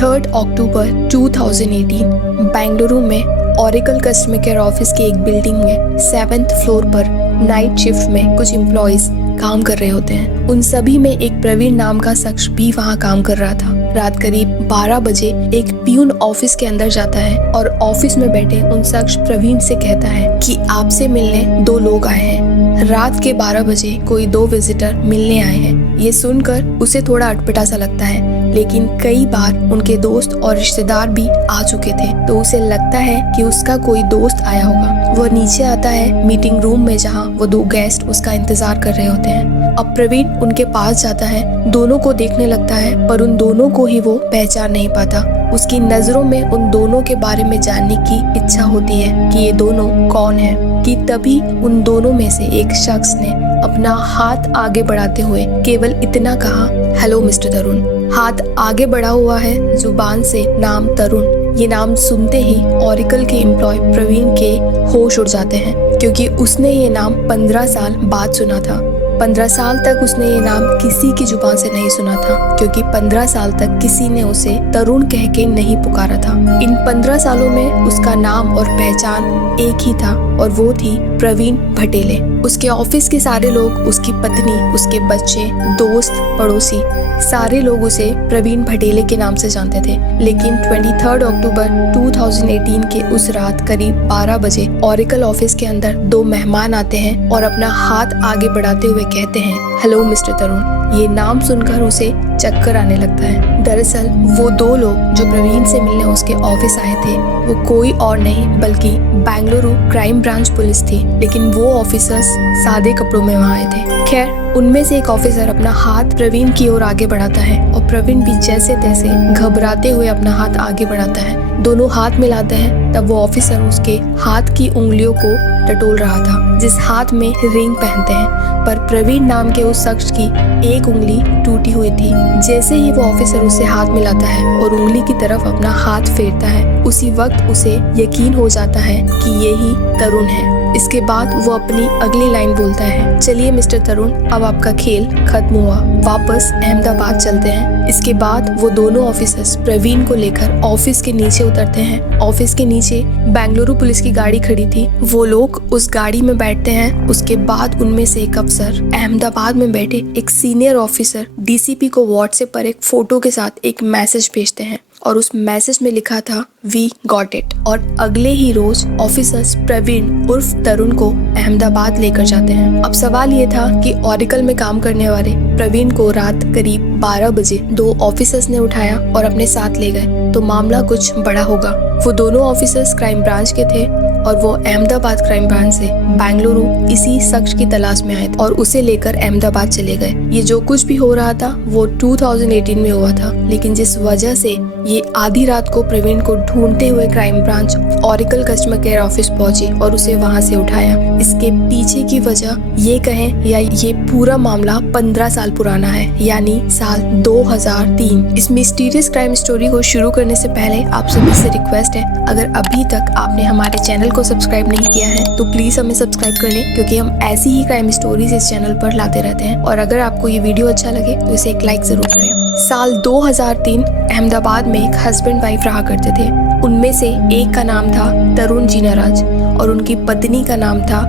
3 अक्टूबर 2018 बेंगलुरु में Oracle customer care office की एक बिल्डिंग में 7th फ्लोर पर नाइट शिफ्ट में कुछ एम्प्लॉयज काम कर रहे होते हैं। उन सभी में एक प्रवीण नाम का शख्स भी वहाँ काम कर रहा था। रात करीब 12 बजे एक प्यून ऑफिस के अंदर जाता है और ऑफिस में बैठे उन शख्स प्रवीण से कहता है कि आपसे मिलने 2 लोग आए हैं। रात के 12 बजे कोई 2 विजिटर मिलने आए हैं। ये सुनकर उसे थोड़ा अटपटा सा लगता है, लेकिन कई बार उनके दोस्त और रिश्तेदार भी आ चुके थे, तो उसे लगता है कि उसका कोई दोस्त आया होगा। वह नीचे आता है मीटिंग रूम में, जहाँ वो 2 गेस्ट उसका इंतजार कर रहे होते हैं। अब प्रवीण उनके पास जाता है, दोनों को देखने लगता है, पर उन दोनों को ही वो पहचान नहीं पाता। उसकी नजरों में उन दोनों के बारे में जानने की इच्छा होती है कि ये दोनों कौन है, कि तभी उन दोनों में से एक शख्स ने अपना हाथ आगे बढ़ाते हुए केवल इतना कहा, हेलो मिस्टर तरुण। हाथ आगे बढ़ा हुआ है, जुबान से नाम तरुण। ये नाम सुनते ही ओरेकल के एम्प्लॉय प्रवीण के होश उड़ जाते हैं, क्योंकि उसने ये नाम 15 साल बाद सुना था। 15 साल तक उसने ये नाम किसी की जुबान से नहीं सुना था, क्योंकि 15 साल तक किसी ने उसे तरुण कह के नहीं पुकारा था। इन 15 सालों में उसका नाम और पहचान एक ही था, और वो थी प्रवीण भटेले। उसके ऑफिस के सारे लोग, उसकी पत्नी, उसके बच्चे, दोस्त, पड़ोसी, सारे लोग उसे प्रवीण भटेले के नाम से जानते थे। लेकिन 23 अक्टूबर 2018 के उस रात करीब 12 बजे ओरेकल ऑफिस के अंदर 2 मेहमान आते हैं और अपना हाथ आगे बढ़ाते हुए कहते हैं, हेलो मिस्टर तरुण। ये नाम सुनकर उसे चक्कर आने लगता है। दरअसल वो 2 लोग जो प्रवीण से मिलने उसके ऑफिस आए थे, वो कोई और नहीं बल्कि बेंगलुरु क्राइम ब्रांच पुलिस थी, लेकिन वो ऑफिसर्स सादे कपड़ों में वहाँ आए थे। खैर, उनमें से एक ऑफिसर अपना हाथ प्रवीण की ओर आगे बढ़ाता है और प्रवीण भी जैसे तैसे घबराते हुए अपना हाथ आगे बढ़ाता है। दोनों हाथ मिलाते हैं, तब वो ऑफिसर उसके हाथ की उंगलियों को टटोल रहा था, जिस हाथ में रिंग पहनते हैं, पर प्रवीण नाम के उस शख्स की एक उंगली टूटी हुई थी। जैसे ही वो ऑफिसर उससे हाथ मिलाता है और उंगली की तरफ अपना हाथ फेरता है, उसी वक्त उसे यकीन हो जाता है कि ये ही तरुण है। इसके बाद वो अपनी अगली लाइन बोलता है, चलिए मिस्टर तरुण, अब आपका खेल खत्म हुआ, वापस अहमदाबाद चलते हैं। इसके बाद वो दोनों ऑफिसर्स प्रवीण को लेकर ऑफिस के नीचे उतरते हैं। ऑफिस के नीचे बेंगलुरु पुलिस की गाड़ी खड़ी थी। वो लोग उस गाड़ी में बैठते हैं। उसके बाद उनमें से एक अफसर अहमदाबाद में बैठे एक सीनियर ऑफिसर डीसीपी को व्हाट्सएप पर एक फोटो के साथ एक मैसेज भेजते हैं, और उस मैसेज में लिखा था, वी गॉट इट। और अगले ही रोज ऑफिसर्स प्रवीण उर्फ तरुण को अहमदाबाद लेकर जाते हैं। अब सवाल ये था कि ओरेकल में काम करने वाले प्रवीण को रात करीब 12 बजे 2 ऑफिसर्स ने उठाया और अपने साथ ले गए, तो मामला कुछ बड़ा होगा। वो दोनों ऑफिसर्स क्राइम ब्रांच के थे और वो अहमदाबाद क्राइम ब्रांच से बेंगलुरु इसी शख्स की तलाश में आए और उसे लेकर अहमदाबाद चले गए। ये जो कुछ भी हो रहा था वो 2018 में हुआ था, लेकिन जिस वजह से ये आधी रात को प्रवीण को ढूंढते हुए crime branch Oracle customer care office पहुंची और उसे वहां से उठाया, इसके पीछे की वजह ये कहें या ये पूरा मामला 15 साल पुराना है, यानी साल 2003। इस मिस्टीरियस क्राइम स्टोरी को शुरू करने से पहले आप सभी से रिक्वेस्ट है, अगर अभी तक आपने हमारे चैनल को सब्सक्राइब नहीं किया है तो प्लीज हमें सब्सक्राइब कर लें, क्योंकि हम ऐसी ही क्राइम स्टोरीज इस चैनल पर लाते रहते हैं। और अगर आपको ये वीडियो अच्छा लगे तो इसे एक लाइक जरूर करें। साल 2003 अहमदाबाद में एक हस्बैंड वाइफ रहा करते थे। उनमें से एक का नाम था तरुण जीनाराज और उनकी पत्नी का नाम था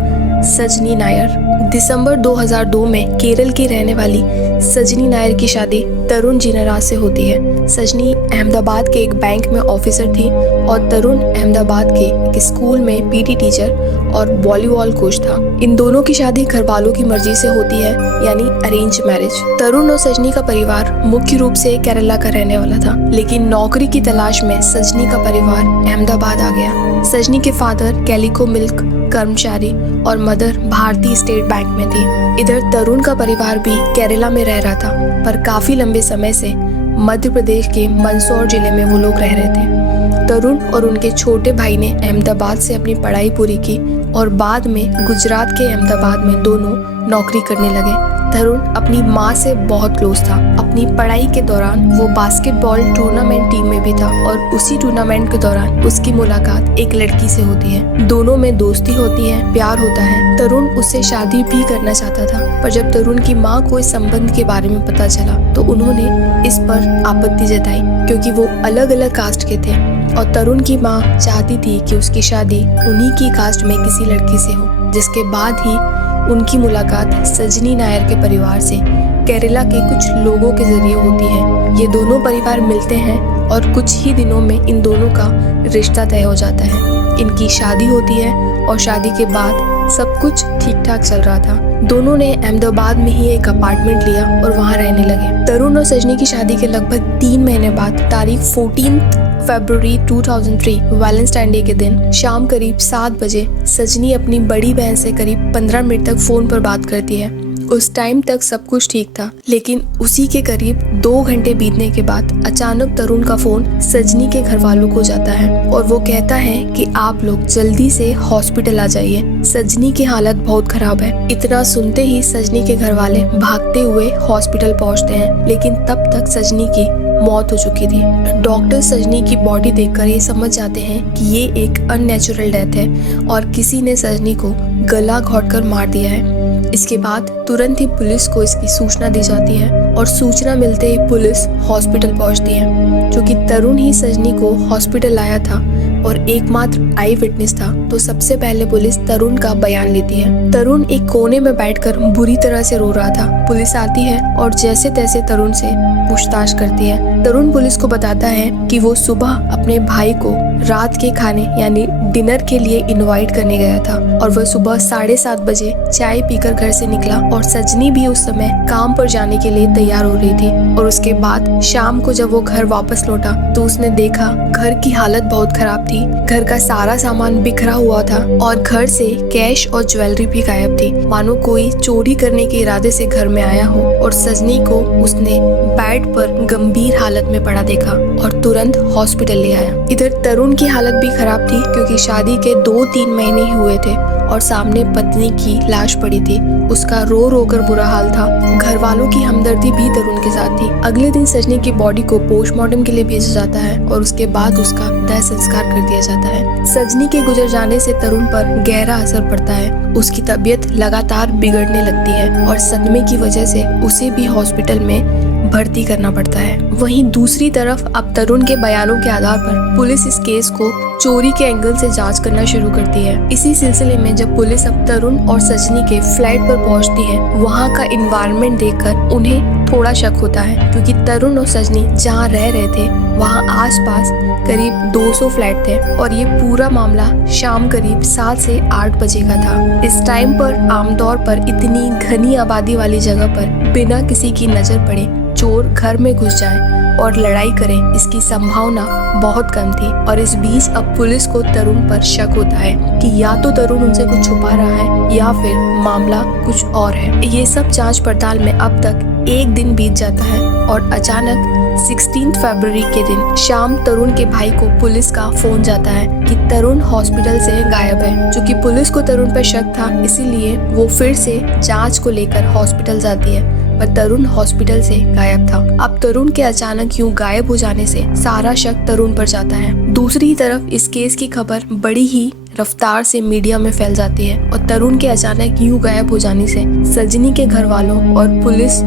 सजनी नायर। दिसंबर 2002 में केरल की रहने वाली सजनी नायर की शादी तरुण जीनाराज से होती है। सजनी अहमदाबाद के एक बैंक में ऑफिसर थी और तरुण अहमदाबाद के एक स्कूल में पीटी टीचर और वॉलीबॉल कोच था। इन दोनों की शादी घर वालों की मर्जी से होती है, यानी अरेंज मैरिज। तरुण और सजनी का परिवार मुख्य रूप से केरला का रहने वाला था, लेकिन नौकरी की तलाश में सजनी का परिवार अहमदाबाद आ गया। सजनी के फादर कैलिको मिल्क कर्मचारी और मदर भारतीय स्टेट बैंक में थी। इधर तरुण का परिवार भी केरला में रह रहा था, पर काफी लंबे समय से मध्य प्रदेश के मंदसौर जिले में वो लोग रह रहे थे। तरुण और उनके छोटे भाई ने अहमदाबाद से अपनी पढ़ाई पूरी की और बाद में गुजरात के अहमदाबाद में दोनों नौकरी करने लगे। तरुण अपनी माँ से बहुत क्लोज था। अपनी पढ़ाई के दौरान वो बास्केटबॉल टूर्नामेंट टीम में भी था और उसी टूर्नामेंट के दौरान उसकी मुलाकात एक लड़की से होती है। दोनों में दोस्ती होती है, प्यार होता है। तरुण उससे शादी भी करना चाहता था, पर जब तरुण की माँ को इस संबंध के बारे में पता चला तो उन्होंने इस पर आपत्ति जताई, क्योंकि वो अलग अलग कास्ट के थे और तरुण की माँ चाहती थी कि उसकी शादी उन्हीं की कास्ट में किसी लड़की से हो। जिसके बाद ही उनकी मुलाकात सजनी नायर के परिवार से केरला के कुछ लोगों के जरिए होती है। ये दोनों परिवार मिलते हैं और कुछ ही दिनों में इन दोनों का रिश्ता तय हो जाता है। इनकी शादी होती है और शादी के बाद सब कुछ ठीक ठाक चल रहा था। दोनों ने अहमदाबाद में ही एक अपार्टमेंट लिया और वहाँ रहने लगे। तरुण और सजनी की शादी के लगभग 3 महीने बाद तारीख 14 फरवरी 2003 वैलेंटाइन डे के दिन शाम करीब 7 बजे सजनी अपनी बड़ी बहन से करीब 15 मिनट तक फोन पर बात करती है। उस टाइम तक सब कुछ ठीक था, लेकिन उसी के करीब 2 घंटे बीतने के बाद अचानक तरुण का फोन सजनी के घर वालों को जाता है और वो कहता है कि आप लोग जल्दी से हॉस्पिटल आ जाइए, सजनी की हालत बहुत खराब है। इतना सुनते ही सजनी के घर वाले भागते हुए हॉस्पिटल पहुंचते हैं, लेकिन तब तक सजनी की मौत हो चुकी थी। डॉक्टर सजनी की बॉडी देखकर ये समझ जाते हैं कि ये एक अननेचुरल डेथ है और किसी ने सजनी को गला घोंटकर मार दिया है। इसके बाद तुरंत ही पुलिस को इसकी सूचना दी जाती है और सूचना मिलते ही पुलिस हॉस्पिटल पहुंचती है। क्योंकि तरुण ही सजनी को हॉस्पिटल लाया था और एकमात्र आई विटनेस था, तो सबसे पहले पुलिस तरुण का बयान लेती है। तरुण एक कोने में बैठकर बुरी तरह से रो रहा था। पुलिस आती है और जैसे तैसे तरुण से पूछताछ करती है। तरुण पुलिस को बताता है कि वो सुबह अपने भाई को रात के खाने यानी डिनर के लिए इनवाइट करने गया था और वह सुबह 7:30 बजे चाय पीकर घर से निकला और सजनी भी उस समय काम पर जाने के लिए तैयार हो रही थी। और उसके बाद शाम को जब वो घर वापस लौटा तो उसने देखा घर की हालत बहुत खराब थी। घर का सारा सामान बिखरा हुआ था और घर से कैश और ज्वेलरी भी गायब थी, मानो कोई चोरी करने के इरादे से घर में आया हो। और सजनी को उसने बेड पर गंभीर हालत में पड़ा देखा और तुरंत हॉस्पिटल ले आया। इधर तरुण की हालत भी खराब थी, क्योंकि शादी के 2-3 महीने ही हुए थे और सामने पत्नी की लाश पड़ी थी। उसका रो रो कर बुरा हाल था। घर वालों की हमदर्दी भी तरुण के साथ थी। अगले दिन सजनी की बॉडी को पोस्टमार्टम के लिए भेजा जाता है और उसके बाद उसका दाह संस्कार कर दिया जाता है। सजनी के गुजर जाने से तरुण पर गहरा असर पड़ता है। उसकी तबीयत लगातार बिगड़ने लगती है और सदमे की वजह से उसे भी हॉस्पिटल में भर्ती करना पड़ता है। वहीं दूसरी तरफ अब तरुण के बयानों के आधार पर पुलिस इस केस को चोरी के एंगल से जांच करना शुरू करती है। इसी सिलसिले में जब पुलिस अब तरुण और सजनी के फ्लैट पर पहुंचती है, वहां का एनवायरनमेंट देखकर उन्हें थोड़ा शक होता है, क्योंकि तरुण और सजनी जहां रह रहे थे वहां आसपास करीब 200 फ्लैट थे और ये पूरा मामला शाम करीब 7 से 8 बजे का था। इस टाइम पर आमतौर पर इतनी घनी आबादी वाली जगह पर बिना किसी की नजर पड़े चोर घर में घुस जाए और लड़ाई करें, इसकी संभावना बहुत कम थी। और इस बीच अब पुलिस को तरुण पर शक होता है कि या तो तरुण उनसे कुछ छुपा रहा है या फिर मामला कुछ और है। ये सब जांच पड़ताल में अब तक 1 दिन बीत जाता है और अचानक 16 फरवरी के दिन शाम तरुण के भाई को पुलिस का फोन जाता है कि तरुण हॉस्पिटल से गायब है। चूंकि पुलिस को तरुण पर शक था, इसीलिए वो फिर से जांच को लेकर हॉस्पिटल जाती है, पर तरुण हॉस्पिटल से गायब था। अब तरुण के अचानक यूं गायब हो जाने से सारा शक तरुण पर जाता है। दूसरी तरफ इस केस की खबर बड़ी ही रफ्तार से मीडिया में फैल जाती है और तरुण के अचानक यूं गायब हो जाने से सजनी के घर वालों और पुलिस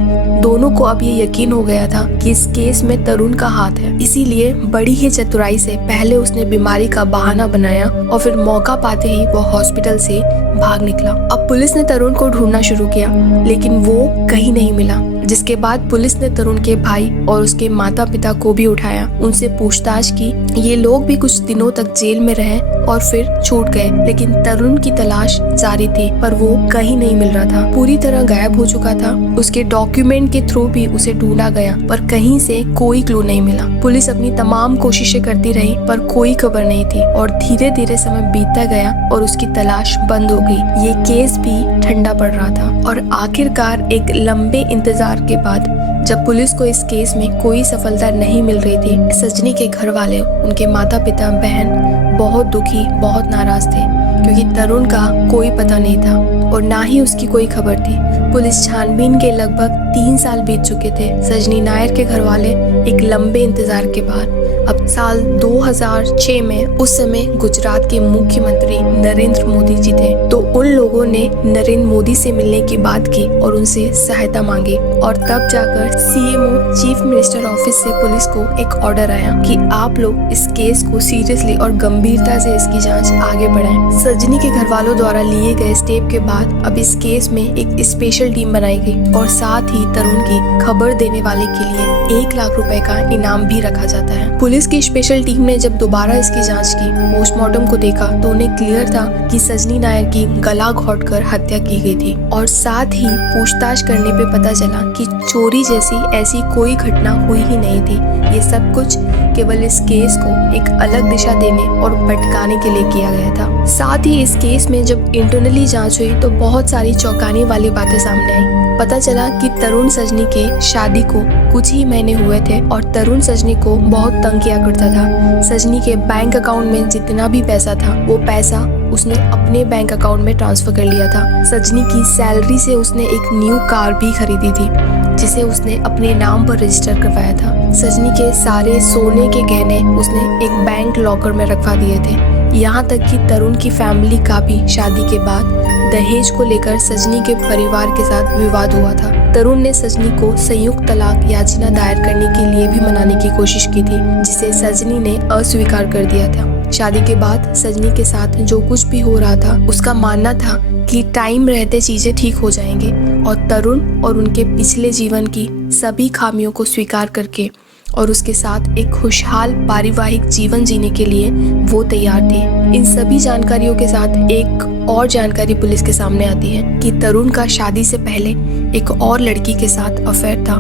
दोनों को अब ये यकीन हो गया था कि इस केस में तरुण का हाथ है। इसीलिए बड़ी ही चतुराई से पहले उसने बीमारी का बहाना बनाया और फिर मौका पाते ही वो हॉस्पिटल से भाग निकला। अब पुलिस ने तरुण को ढूंढना शुरू किया, लेकिन वो कहीं नहीं मिला। जिसके बाद पुलिस ने तरुण के भाई और उसके माता पिता को भी उठाया, उनसे पूछताछ की। ये लोग भी कुछ दिनों तक जेल में रहे और फिर छूट गए, लेकिन तरुण की तलाश जारी थी, पर वो कहीं नहीं मिल रहा था। पूरी तरह गायब हो चुका था। उसके डॉक्यूमेंट के थ्रू भी उसे ढूंढा गया, पर कहीं से कोई क्लू नहीं मिला। पुलिस अपनी तमाम कोशिशें करती रही, पर कोई खबर नहीं थी और धीरे धीरे समय बीतता गया और उसकी तलाश बंद हो गई। ये केस भी ठंडा पड़ रहा था और आखिरकार एक लंबे इंतजार के बाद जब पुलिस को इस केस में कोई सफलता नहीं मिल रही थी, सजनी के घर वाले, उनके माता पिता, बहन बहुत दुखी, बहुत नाराज थे। क्योंकि तरुण का कोई पता नहीं था और ना ही उसकी कोई खबर थी। पुलिस छानबीन के लगभग 3 साल बीत चुके थे। सजनी नायर के घर वाले एक लंबे इंतजार के बाद अब साल 2006 में, उस समय गुजरात के मुख्यमंत्री नरेंद्र मोदी जी थे, तो उन लोगों ने नरेंद्र मोदी से मिलने की बात की और उनसे सहायता मांगी और तब जाकर सीएमओ चीफ मिनिस्टर ऑफिस से पुलिस को एक ऑर्डर आया कि आप लोग इस केस को सीरियसली और गंभीरता से इसकी जांच आगे बढ़ाएं। सजनी के घर वालों द्वारा लिए गए स्टेप के बाद अब इस केस में एक स्पेशल टीम बनाई गई और साथ ही तरुण की खबर देने वाले के लिए 1 लाख रुपए का इनाम भी रखा जाता है। पुलिस की स्पेशल टीम ने जब दोबारा इसकी जांच की, पोस्टमार्टम को देखा तो उन्हें क्लियर था कि सजनी नायर की गला घोंटकर हत्या की गई थी और साथ ही पूछताछ करने पे पता चला कि चोरी जैसी ऐसी कोई घटना हुई ही नहीं थी। ये सब कुछ केवल इस केस को एक अलग दिशा देने और भटकाने के लिए किया गया था। साथ ही इस केस में जब इंटरनली जांच हुई तो बहुत सारी चौंकाने वाली बातें सामने आई। पता चला कि तरुण सजनी के शादी को कुछ ही महीने हुए थे और तरुण सजनी को बहुत तंग किया करता था। सजनी के बैंक अकाउंट में जितना भी पैसा था वो पैसा उसने अपने बैंक अकाउंट में ट्रांसफर कर लिया था। सजनी की सैलरी से उसने एक न्यू कार भी खरीदी थी जिसे उसने अपने नाम पर रजिस्टर करवाया था। सजनी के सारे सोने के गहने उसने एक बैंक लॉकर में रखवा दिए थे। यहाँ तक कि तरुण की फैमिली का भी शादी के बाद दहेज को लेकर सजनी के परिवार के साथ विवाद हुआ था। तरुण ने सजनी को संयुक्त तलाक याचना दायर करने के लिए भी मनाने की कोशिश की थी, जिसे सजनी ने अस्वीकार कर दिया था। शादी के बाद सजनी के साथ जो कुछ भी हो रहा था उसका मानना था कि टाइम रहते चीजें ठीक हो जाएंगे और तरुण और उनके पिछले जीवन की सभी खामियों को स्वीकार करके और उसके साथ एक खुशहाल पारिवारिक जीवन जीने के लिए वो तैयार थे। इन सभी जानकारियों के साथ एक और जानकारी पुलिस के सामने आती है कि तरुण का शादी से पहले एक और लड़की के साथ अफेयर था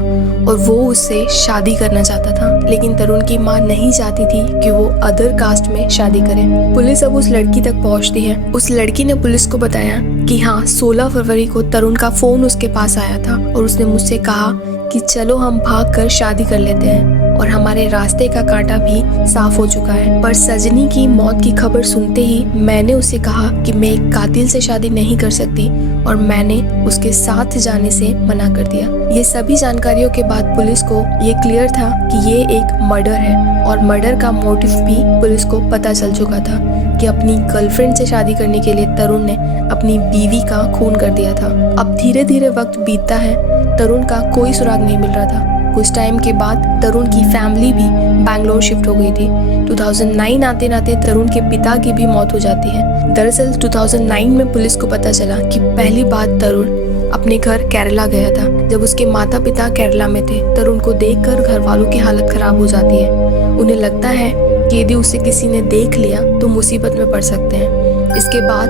और वो उससे शादी करना चाहता था, लेकिन तरुण की मां नहीं चाहती थी कि वो अदर कास्ट में शादी करे। पुलिस अब उस लड़की तक पहुंचती है। उस लड़की ने पुलिस को बताया कि हाँ, 16 फरवरी को तरुण का फोन उसके पास आया था और उसने मुझसे कहा कि चलो हम भाग कर शादी कर लेते हैं और हमारे रास्ते का कांटा भी साफ हो चुका है। पर सजनी की मौत की खबर सुनते ही मैंने उसे कहा कि मैं एक कातिल से शादी नहीं कर सकती और मैंने उसके साथ जाने से मना कर दिया। ये सभी जानकारियों के बाद पुलिस को ये क्लियर था कि ये एक मर्डर है और मर्डर का मोटिव भी पुलिस को पता चल चुका था कि अपनी गर्लफ्रेंड से शादी करने के लिए तरुण ने अपनी बीवी का खून कर दिया था। अब धीरे धीरे वक्त बीतता है, तरुण का कोई सुराग नहीं मिल रहा था। कुछ टाइम के बाद तरुण की फैमिली भी बैंगलोर शिफ्ट हो गई थी। 2009 आते नाते तरुण के पिता की भी मौत हो जाती है। दरअसल 2009 में पुलिस को पता चला कि पहली बार तरुण अपने घर केरला गया था। जब उसके माता पिता केरला में थे, तरुण को देखकर घर वालों की हालत खराब हो जाती है। उन्हें लगता है कि यदि उसे किसी ने देख लिया तो मुसीबत में पड़ सकते हैं। इसके बाद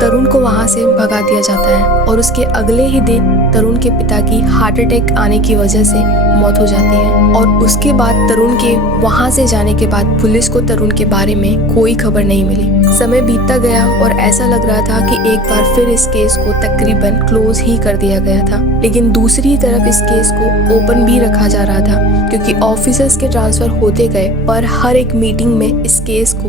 तरुण को वहां से भगा दिया जाता है और उसके अगले ही दिन तरुण के पिता की हार्ट अटैक आने की वजह से मौत हो जाती है। और उसके बाद तरुण के वहां से जाने के बाद पुलिस को तरुण के बारे में कोई खबर नहीं मिली। समय बीतता गया और ऐसा लग रहा था कि एक बार फिर इस केस को तकरीबन क्लोज ही कर दिया गया था, लेकिन दूसरी तरफ इस केस को ओपन भी रखा जा रहा था क्योंकि ऑफिसर्स के ट्रांसफर होते गए पर हर एक मीटिंग में इस केस को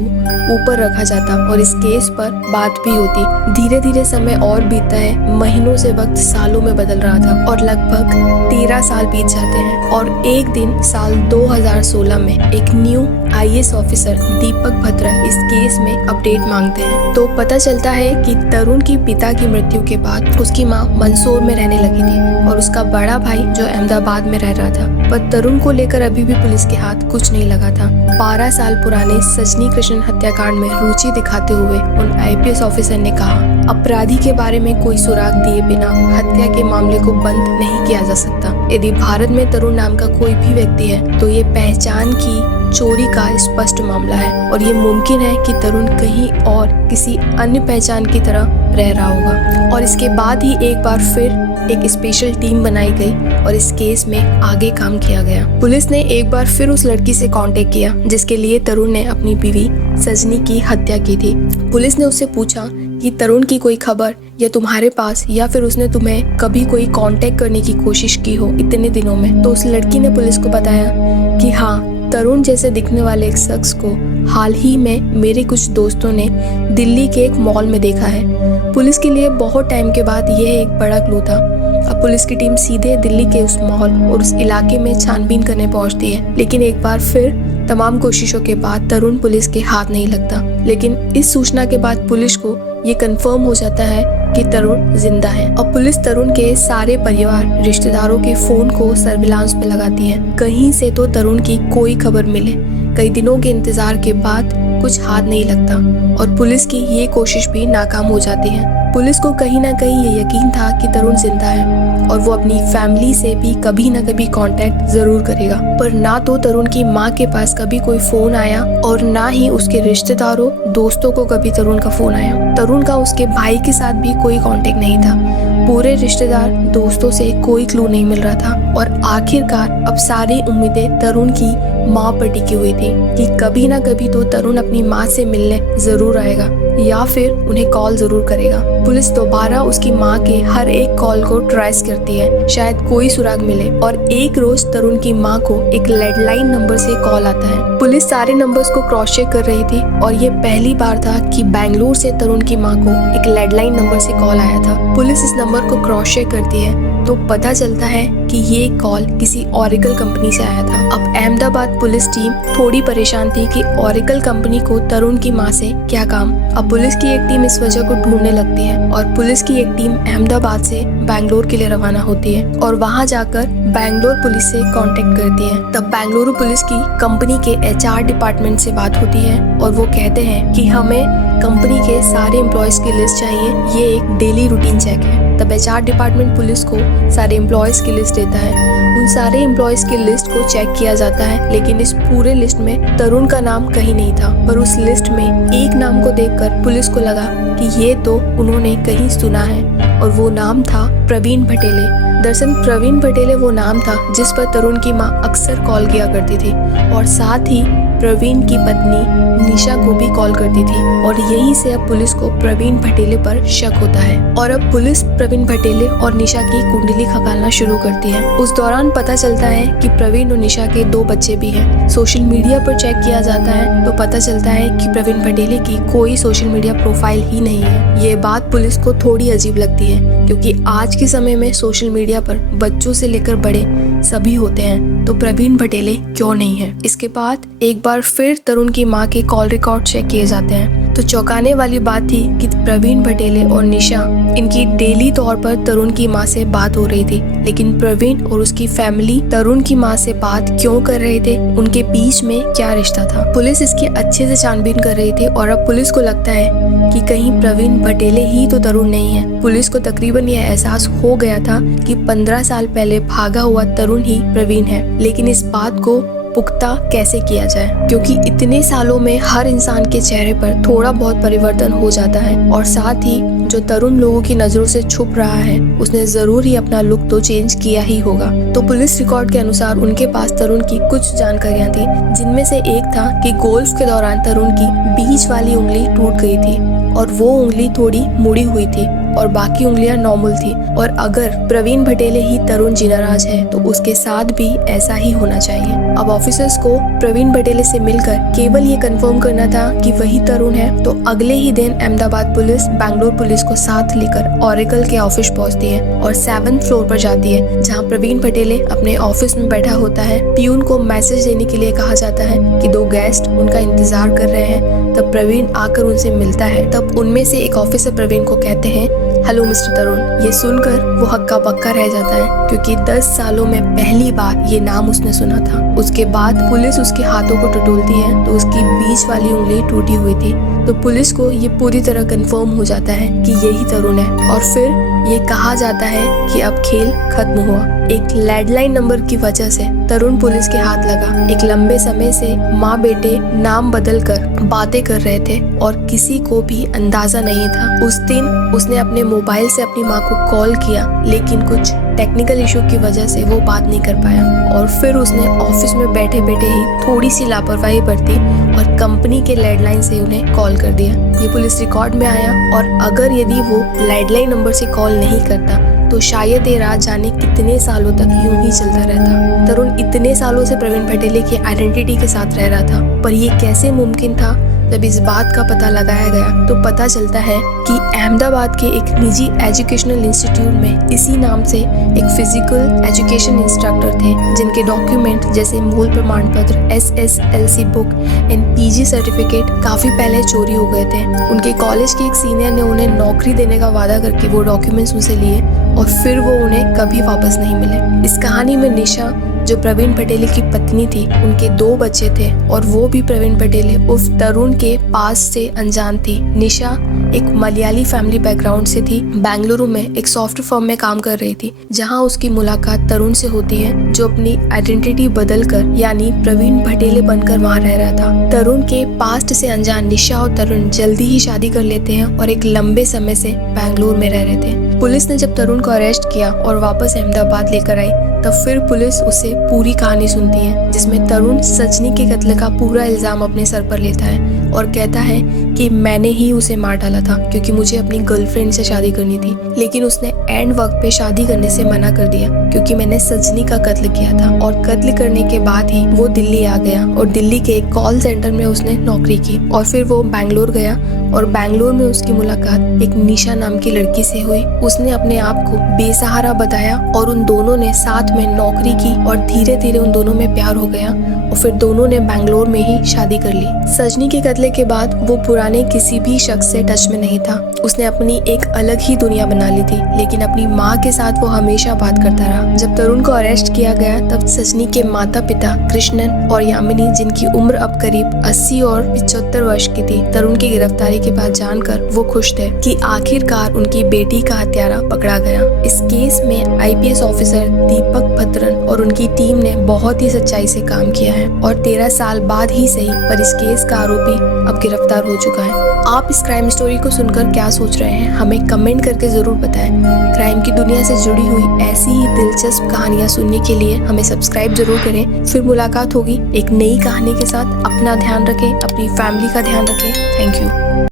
ऊपर रखा जाता और इस केस पर बात भी होती। धीरे धीरे समय और बीतता है, महीनों से वक्त सालों में बदल रहा था और लगभग 13 साल बीत जाते हैं और एक दिन साल 2016 में एक न्यू IAS ऑफिसर दीपक भद्रन इस केस में अपडेट मांगते हैं। तो पता चलता है कि तरुण की पिता की मृत्यु के बाद उसकी मां मंदसौर में रहने लगी थी और उसका बड़ा भाई जो अहमदाबाद में रह रहा था। पर तरुण को लेकर अभी भी पुलिस के हाथ कुछ नहीं लगा था। 12 साल पुराने सजनी कृष्ण हत्याकांड में रुचि दिखाते हुए उन IPS ऑफिसर ने कहा, अपराधी के बारे में कोई सुराग दिए बिना हत्या के मामले को बंद नहीं किया जा सकता। यदि भारत में तरुण नाम का कोई भी व्यक्ति है तो ये पहचान की चोरी का स्पष्ट मामला है और ये मुमकिन है कि तरुण कहीं और किसी अन्य पहचान की तरह रह रहा होगा। और इसके बाद ही एक बार फिर एक स्पेशल टीम बनाई गई और इस केस में आगे काम किया गया। पुलिस ने एक बार फिर उस लड़की से कांटेक्ट किया जिसके लिए तरुण ने अपनी बीवी सजनी की हत्या की थी। पुलिस ने उससे पूछा कि तरुण की कोई खबर या तुम्हारे पास या फिर उसने तुम्हें कभी कोई कांटेक्ट करने की कोशिश की हो इतने दिनों में। तो उस लड़की ने पुलिस को बताया कि हाँ, तरुण जैसे दिखने वाले एक शख्स को हाल ही में मेरे कुछ दोस्तों ने दिल्ली के एक मॉल में देखा है। पुलिस के लिए बहुत टाइम के बाद यह एक बड़ा क्लू था। अब पुलिस की टीम सीधे दिल्ली के उस मॉल और उस इलाके में छानबीन करने पहुंचती है, लेकिन एक बार फिर तमाम कोशिशों के बाद तरुण पुलिस के हाथ नहीं लगता। लेकिन इस सूचना के बाद पुलिस को ये कंफर्म हो जाता है कि तरुण जिंदा है। अब पुलिस तरुण के सारे परिवार रिश्तेदारों के फोन को सर्विलांस पे लगाती है, कहीं से तो तरुण की कोई खबर मिले। कई दिनों के इंतजार के बाद कुछ हाथ नहीं लगता और पुलिस की ये कोशिश भी नाकाम हो जाती है। पुलिस को कहीं ना कहीं ये यकीन था कि तरुण जिंदा है और वो अपनी फैमिली से भी कभी ना कभी कांटेक्ट जरूर करेगा, पर ना तो तरुण की माँ के पास कभी कोई फोन आया और ना ही उसके रिश्तेदारों दोस्तों को कभी तरुण का फोन आया। तरुण का उसके भाई के साथ भी कोई कांटेक्ट नहीं था। पूरे रिश्तेदार दोस्तों से कोई क्लू नहीं मिल रहा था और आखिरकार अब सारी उम्मीदें तरुण की माँ पर टिकी हुई थी कि कभी ना कभी तो तरुण अपनी माँ से मिलने जरूर आएगा या फिर उन्हें कॉल जरूर करेगा। पुलिस दोबारा उसकी माँ के हर एक कॉल को ट्रेस करती है, शायद कोई सुराग मिले, और एक रोज तरुण की माँ को एक लैंडलाइन नंबर से कॉल आता है। पुलिस सारे नंबर्स को क्रॉस चेक कर रही थी और ये पहली बार था कि बैंगलोर से तरुण की माँ को एक लैंडलाइन नंबर से कॉल आया था। पुलिस इस नंबर को क्रॉस चेक करती है तो पता चलता है कि ये कॉल किसी ओरेकल कंपनी से आया था। अब अहमदाबाद पुलिस टीम थोड़ी परेशान थी कि ओरेकल कंपनी को तरुण की माँ से क्या काम। अब पुलिस की एक टीम इस वजह को ढूंढने लगती है और पुलिस की एक टीम अहमदाबाद से बैंगलोर के लिए रवाना होती है और वहाँ जाकर बैंगलोर पुलिस से कांटेक्ट करती है। तब बेंगलुरु पुलिस की कंपनी के HR डिपार्टमेंट से बात होती है और वो कहते हैं कि हमें कंपनी के सारे एम्प्लॉयज की लिस्ट चाहिए, ये एक डेली रूटीन चेक है। तब HR डिपार्टमेंट पुलिस को सारे एम्प्लॉयज की लिस्ट देता है। उन सारे एम्प्लॉयज की लिस्ट को चेक किया जाता है, लेकिन इस पूरे लिस्ट में तरुण का नाम कहीं नहीं था। पर उस लिस्ट में एक नाम को देखकर पुलिस को लगा कि ये तो उन्होंने कहीं सुना है और वो नाम था प्रवीण भटेले। दरअसल प्रवीण भटेले वो नाम था जिस पर तरुण की माँ अक्सर कॉल किया करती थी और साथ ही प्रवीण की पत्नी निशा को भी कॉल करती थी और यहीं से अब पुलिस को प्रवीण भटेले पर शक होता है और अब पुलिस प्रवीण भटेले और निशा की कुंडली खंगालना शुरू करती है। उस दौरान पता चलता है कि प्रवीण और निशा के 2 बच्चे भी हैं। सोशल मीडिया पर चेक किया जाता है तो पता चलता है कि प्रवीण भटेले की कोई सोशल मीडिया प्रोफाइल ही नहीं है। ये बात पुलिस को थोड़ी अजीब लगती है क्योंकि आज के समय में सोशल मीडिया पर बच्चों से लेकर बड़े सभी होते हैं, तो प्रवीण भटेले क्यों नहीं है। इसके बाद एक बार फिर तरुण की माँ के कॉल रिकॉर्ड चेक किए जाते हैं तो चौंकाने वाली बात थी कि प्रवीण भटेले और निशा इनकी डेली तौर पर तरुण की माँ से बात हो रही थी, लेकिन प्रवीण और उसकी फैमिली तरुण की माँ से बात क्यों कर रहे थे, उनके बीच में क्या रिश्ता था। पुलिस इसकी अच्छे से छानबीन कर रही थी और अब पुलिस को लगता है कि कहीं प्रवीण भटेले ही तो तरुण नहीं है। पुलिस को तकरीबन यह एहसास हो गया था कि 15 साल पहले भागा हुआ तरुण ही प्रवीण है, लेकिन इस बात को पुख्ता कैसे किया जाए, क्योंकि इतने सालों में हर इंसान के चेहरे पर थोड़ा बहुत परिवर्तन हो जाता है और साथ ही जो तरुण लोगों की नजरों से छुप रहा है उसने जरूर ही अपना लुक तो चेंज किया ही होगा। तो पुलिस रिकॉर्ड के अनुसार उनके पास तरुण की कुछ जानकारियां थी, जिनमें से एक था कि गोल्फ के दौरान तरुण की बीच वाली उंगली टूट गई थी और वो उंगली थोड़ी मुड़ी हुई थी और बाकी उंगलियां नॉर्मल थी, और अगर प्रवीण भटेले ही तरुण जीनाराज है तो उसके साथ भी ऐसा ही होना चाहिए। अब ऑफिसर्स को प्रवीण भटेले से मिलकर केवल ये कंफर्म करना था कि वही तरुण है, तो अगले ही दिन अहमदाबाद पुलिस बैंगलोर पुलिस को साथ लेकर ओरेकल के ऑफिस पहुंचती है और 7th फ्लोर पर जाती है, जहां प्रवीण भटेले अपने ऑफिस में बैठा होता है। पियून को मैसेज देने के लिए कहा जाता है कि 2 गेस्ट उनका इंतजार कर रहे हैं। तब प्रवीण आकर उनसे मिलता है। तब उनमें से एक ऑफिसर प्रवीण को कहते हैं, हेलो मिस्टर तरुण। ये सुनकर वो हक्का बक्का रह जाता है क्योंकि 10 सालों में पहली बार ये नाम उसने सुना था। उसके बाद पुलिस उसके हाथों को टटोलती है तो उसकी बीच वाली उंगली टूटी हुई थी, तो पुलिस को ये पूरी तरह कंफर्म हो जाता है कि यही तरुण है और फिर ये कहा जाता है कि अब खेल खत्म हुआ। एक लैंडलाइन नंबर की वजह से तरुण पुलिस के हाथ लगा। एक लंबे समय से माँ बेटे नाम बदल कर बातें कर रहे थे और किसी को भी अंदाजा नहीं था। उस दिन उसने अपने मोबाइल से अपनी माँ को कॉल किया, लेकिन कुछ टेक्निकल इशू की वजह से वो बात नहीं कर पाया और फिर उसने ऑफिस में बैठे बैठे ही थोड़ी सी लापरवाही बरती और कंपनी के लैंडलाइन से उन्हें कॉल कर दिया। ये पुलिस रिकॉर्ड में आया और अगर यदि वो लैंडलाइन नंबर से कॉल नहीं करता तो शायद ये राज जाने कितने सालों तक यूं ही चलता रहता। तरुण इतने सालों से प्रवीण पटेले की आइडेंटिटी के साथ रह रहा था, पर ये कैसे मुमकिन था? जब इस बात का पता लगाया गया तो पता चलता है कि अहमदाबाद के एक निजी एजुकेशनल इंस्टीट्यूट में इसी नाम से एक फिजिकल एजुकेशन इंस्ट्रक्टर थे, जिनके डॉक्यूमेंट जैसे मूल प्रमाण पत्र, SSLC book and PG certificate काफी पहले चोरी हो गए थे। उनके कॉलेज के एक सीनियर ने उन्हें नौकरी देने का वादा करके वो डॉक्यूमेंट्स उनसे लिए और फिर वो उन्हें कभी वापस नहीं मिले। इस कहानी में निशा, जो प्रवीण पटेले की पत्नी थी, उनके 2 बच्चे थे और वो भी प्रवीण पटेले उर्फ तरुण के पास से अनजान थी। निशा एक मलयाली फैमिली बैकग्राउंड से थी, बेंगलुरु में एक सॉफ्टवेयर फर्म में काम कर रही थी, जहां उसकी मुलाकात तरुण से होती है, जो अपनी आइडेंटिटी बदलकर यानी प्रवीण पटेले बनकर वहां रह रहा था। तरुण के पास्ट से अनजान निशा और तरुण जल्दी ही शादी कर लेते हैं और एक लंबे समय से बेंगलुरु में रह रहे थे। पुलिस ने जब तरुण को अरेस्ट किया और वापस अहमदाबाद लेकर आई, तब फिर पुलिस उसे पूरी कहानी सुनती है, जिसमें तरुण सजनी के कत्ल का पूरा इल्जाम अपने सर पर लेता है और कहता है कि मैंने ही उसे मार डाला था क्योंकि मुझे अपनी गर्लफ्रेंड से शादी करनी थी, लेकिन उसने एंड वक्त पे शादी करने से मना कर दिया क्योंकि मैंने सजनी का कत्ल किया था। और कत्ल करने के बाद ही वो दिल्ली आ गया और दिल्ली के एक कॉल सेंटर में उसने नौकरी की और फिर वो बेंगलोर गया और बेंगलोर में उसकी मुलाकात एक निशा नाम की लड़की से हुई। उसने अपने आप को बेसहारा बताया और उन दोनों ने साथ में नौकरी की और धीरे धीरे उन दोनों में प्यार हो गया और फिर दोनों ने बेंगलोर में ही शादी कर ली। सजनी के कत्ले के बाद वो पुराने किसी भी शख्स से टच में नहीं था। उसने अपनी एक अलग ही दुनिया बना ली थी, लेकिन अपनी माँ के साथ वो हमेशा बात करता रहा। जब तरुण को अरेस्ट किया गया तब सजनी के माता पिता कृष्णन और यामिनी, जिनकी उम्र अब करीब 80 और 75 वर्ष की थी, तरुण की गिरफ्तारी के बाद जानकर वो खुश थे कि आखिरकार उनकी बेटी का हत्यारा पकड़ा गया। इस केस में IPS ऑफिसर दीपक भद्रन और उनकी टीम ने बहुत ही सच्चाई से काम किया है और 13 साल बाद ही सही पर इस केस का आरोपी अब गिरफ्तार हो चुका है। आप इस क्राइम स्टोरी को सुनकर क्या सोच रहे हैं, हमें कमेंट करके जरूर बताएं। क्राइम की दुनिया से जुड़ी हुई ऐसी ही दिलचस्प कहानियां सुनने के लिए हमें सब्सक्राइब जरूर करें। फिर मुलाकात होगी एक नई कहानी के साथ। अपना ध्यान रखें, अपनी फैमिली का ध्यान रखें। Thank you.